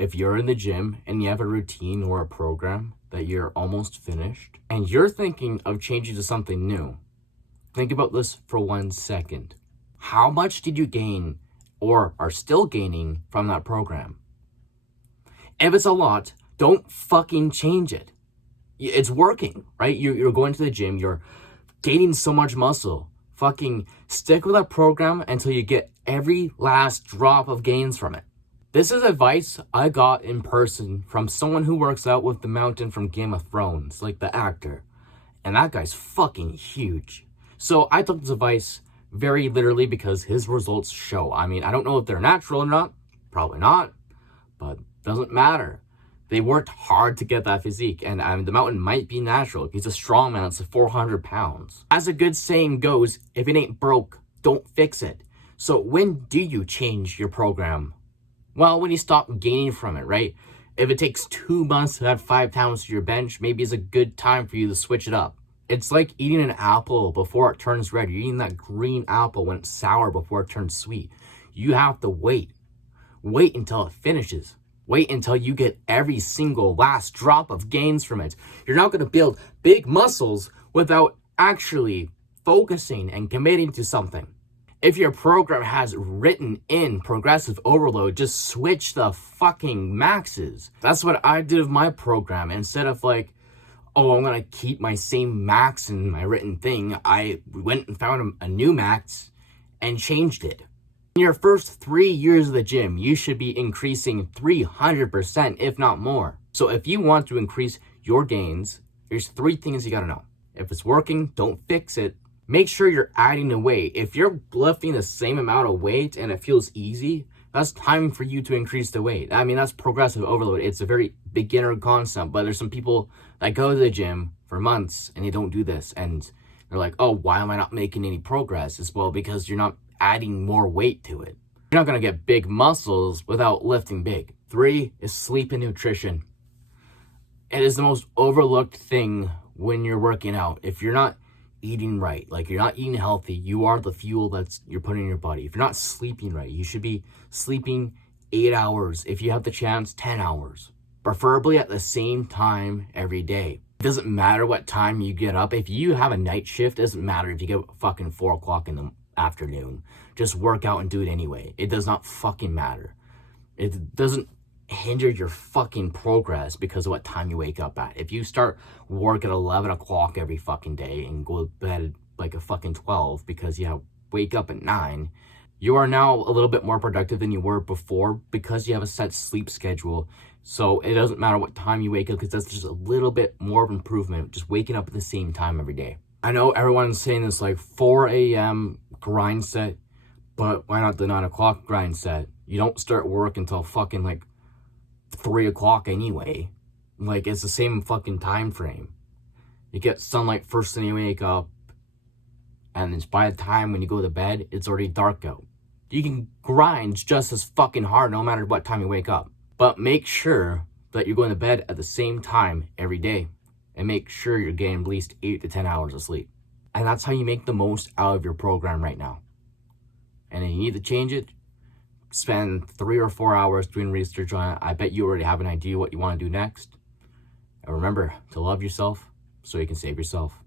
If you're in the gym and you have a routine or a program that you're almost finished and you're thinking of changing to something new, think about this for 1 second. How much did you gain or are still gaining from that program? If it's a lot, don't fucking change it. It's working, right? You're going to the gym, you're gaining so much muscle. Fucking stick with that program until you get every last drop of gains from it. This is advice I got in person from someone who works out with the Mountain from Game of Thrones, like the actor. And that guy's fucking huge. So I took this advice very literally because his results show. I mean, I don't know if they're natural or not. Probably not. But doesn't matter. They worked hard to get that physique, and the Mountain might be natural. He's a strong man, it's 400 pounds. As a good saying goes, if it ain't broke, don't fix it. So when do you change your program? Well, when you stop gaining from it, right? If it takes 2 months to add 5 pounds to your bench, maybe it's a good time for you to switch it up. It's like eating an apple before it turns red. You're eating that green apple when it's sour before it turns sweet. You have to wait. Wait until it finishes. Wait until you get every single last drop of gains from it. You're not going to build big muscles without actually focusing and committing to something. If your program has written in progressive overload, just switch the fucking maxes. That's what I did with my program. Instead of like, oh, I'm going to keep my same max in my written thing, I went and found a new max and changed it. In your first 3 years of the gym, you should be increasing 300%, if not more. So if you want to increase your gains, there's 3 things you gotta know. If it's working, don't fix it. Make sure you're adding the weight. If you're lifting the same amount of weight and it feels easy, that's time for you to increase the weight. I mean, that's progressive overload. It's a very beginner concept, but there's some people that go to the gym for months and they don't do this. And they're like, oh, why am I not making any progress? It's well, because you're not adding more weight to it. You're not going to get big muscles without lifting big. 3 is sleep and nutrition. It is the most overlooked thing when you're working out. If you're not eating right, like you're not eating healthy, you are the fuel that's you're putting in your body. If you're not sleeping right, you should be sleeping 8 hours. If you have the chance, 10 hours. Preferably at the same time every day. It doesn't matter what time you get up. If you have a night shift, it doesn't matter if you get up fucking 4 o'clock in the afternoon. Just work out and do it anyway. It does not fucking matter. It doesn't hinder your fucking progress because of what time you wake up at. If you start work at 11 o'clock every fucking day and go to bed like a fucking 12 because you wake up at 9, you are now a little bit more productive than you were before because you have a set sleep schedule. So it doesn't matter what time you wake up because that's just a little bit more of improvement, just waking up at the same time every day. I know everyone's saying this like 4 a.m. grind set, but why not the 9 o'clock grind set? You don't start work until fucking like 3 o'clock anyway. Like, it's the same fucking time frame. You get sunlight first thing you wake up, and it's by the time when you go to bed, it's already dark out. You can grind just as fucking hard no matter what time you wake up. But make sure that you're going to bed at the same time every day. And make sure you're getting at least 8 to 10 hours of sleep. And that's how you make the most out of your program right now. And if you need to change it, spend 3 or 4 hours doing research on it. I bet you already have an idea what you want to do next. And remember to love yourself so you can save yourself.